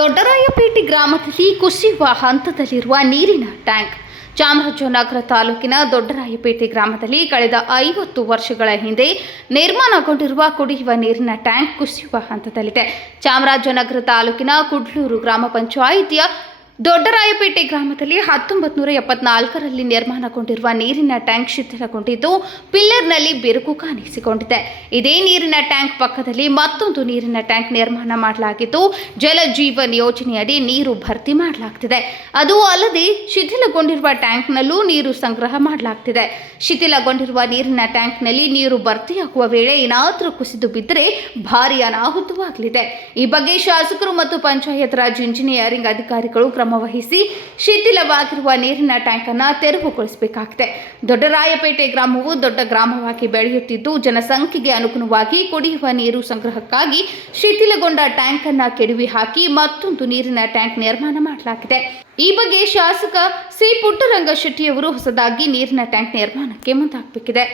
ದೊಡ್ಡರಾಯಪೇಟೆ ಗ್ರಾಮದಲ್ಲಿ ಕುಸಿಯುವ ಹಂತದಲ್ಲಿರುವ ನೀರಿನ ಟ್ಯಾಂಕ್. ಚಾಮರಾಜನಗರ ತಾಲೂಕಿನ ದೊಡ್ಡರಾಯಪೇಟೆ ಗ್ರಾಮದಲ್ಲಿ ಕಳೆದ 50 ವರ್ಷಗಳ ಹಿಂದೆ ನಿರ್ಮಾಣಗೊಂಡಿರುವ ಕುಡಿಯುವ ನೀರಿನ ಟ್ಯಾಂಕ್ ಕುಸಿಯುವ ಹಂತದಲ್ಲಿದೆ. ಚಾಮರಾಜನಗರ ತಾಲೂಕಿನ ಕುಡ್ಲೂರು ಗ್ರಾಮ ಪಂಚಾಯಿತಿಯ ದೊಡ್ಡರಾಯಪೇಟೆ ಗ್ರಾಮದಲ್ಲಿ 1974ರಲ್ಲಿ ನಿರ್ಮಾಣಗೊಂಡಿರುವ ನೀರಿನ ಟ್ಯಾಂಕ್ ಶಿಥಿಲಗೊಂಡಿದ್ದು ಪಿಲ್ಲರ್ನಲ್ಲಿ ಬಿರುಕು ಕಾಣಿಸಿಕೊಂಡಿದೆ. ಇದೇ ನೀರಿನ ಟ್ಯಾಂಕ್ ಪಕ್ಕದಲ್ಲಿ ಮತ್ತೊಂದು ನೀರಿನ ಟ್ಯಾಂಕ್ ನಿರ್ಮಾಣ ಮಾಡಲಾಗಿದ್ದು ಜಲ ಜೀವನ್ ಯೋಜನೆಯಡಿ ನೀರು ಭರ್ತಿ ಮಾಡಲಾಗ್ತಿದೆ. ಅದು ಅಲ್ಲದೆ ಶಿಥಿಲಗೊಂಡಿರುವ ಟ್ಯಾಂಕ್ನಲ್ಲೂ ನೀರು ಸಂಗ್ರಹ ಮಾಡಲಾಗ್ತಿದೆ. ಶಿಥಿಲಗೊಂಡಿರುವ ನೀರಿನ ಟ್ಯಾಂಕ್ನಲ್ಲಿ ನೀರು ಭರ್ತಿಯಾಗುವ ವೇಳೆ ಏನಾದರೂ ಕುಸಿದು ಬಿದ್ದರೆ ಭಾರೀ ಅನಾಹುತವಾಗಲಿದೆ. ಈ ಬಗ್ಗೆ ಶಾಸಕರು ಮತ್ತು ಪಂಚಾಯತ್ ರಾಜ್ ಇಂಜಿನಿಯರಿಂಗ್ ಅಧಿಕಾರಿಗಳು ವಹಿಸಿ ಶಿಥಿಲವಾಗಿರುವ ನೀರಿನ ಟ್ಯಾಂಕ್ ಅನ್ನು ತೆರವುಗೊಳಿಸಬೇಕಾಗಿದೆ. ದೊಡ್ಡರಾಯಪೇಟೆ ಗ್ರಾಮವು ದೊಡ್ಡ ಗ್ರಾಮವಾಗಿ ಬೆಳೆಯುತ್ತಿದ್ದು ಜನಸಂಖ್ಯೆಗೆ ಅನುಗುಣವಾಗಿ ಕುಡಿಯುವ ನೀರು ಸಂಗ್ರಹಕ್ಕಾಗಿ ಶಿಥಿಲಗೊಂಡ ಟ್ಯಾಂಕ್ ಅನ್ನು ಕೆಡವಿ ಹಾಕಿ ಮತ್ತೊಂದು ನೀರಿನ ಟ್ಯಾಂಕ್ ನಿರ್ಮಾಣ ಮಾಡಲಾಗಿದೆ. ಈ ಬಗ್ಗೆ ಶಾಸಕ ಸಿ. ಪುಟ್ಟರಂಗ ಶೆಟ್ಟಿಯವರು ಹೊಸದಾಗಿ ನೀರಿನ ಟ್ಯಾಂಕ್ ನಿರ್ಮಾಣಕ್ಕೆ ಮುಂದಾಗಬೇಕಿದೆ.